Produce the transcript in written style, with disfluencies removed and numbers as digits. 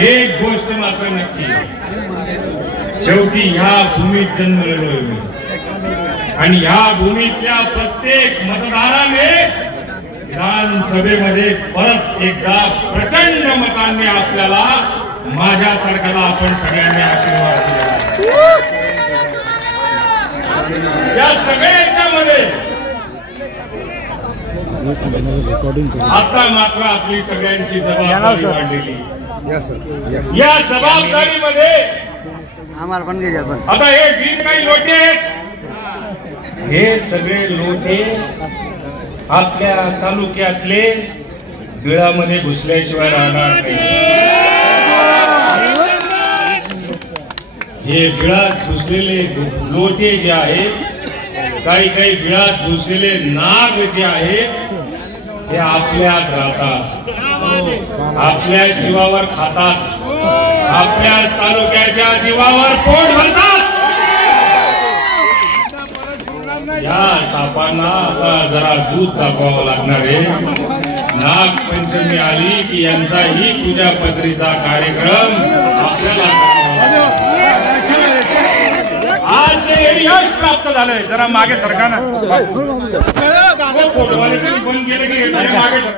एक गोष्ट मात्र नक्की, शेवटी ह्या भूमीत जन्मलेलो मी आणि ह्या भूमीतल्या प्रत्येक मतदाराने विधानसभेमध्ये परत एकदा प्रचंड मतांनी आपल्याला माझ्या सरकारला आपण सगळ्यांनी आशीर्वाद दिला। या सगळ्याच्या मध्ये आता मात्र आपली सगळ्यांची जबाबदारी वाढलेली। या जबाबदारीमध्ये आता हे बिन काही लोटे आहेत, हे सगळे लोटे आपल्या तालुक्यातले बिळामध्ये घुसल्याशिवाय राहणार नाही। हे बिळात घुसलेले लोटे जे आहेत, काही काही बिळात घुसलेले नाग जे आहेत, ते आपल्यात राहतात, आपल्या जीवावर खातात, आपल्या तालुक्याच्या जीवावर पोट भरतात। या सापांना आता जरा दूध तापवावं लागणार आहे। नागपंचमी आली की यांचाही पूजा पत्रीचा कार्यक्रम आपल्याला आज जे यश प्राप्त झालंय, जरा मागे सरकारनं बंद केलं की मागे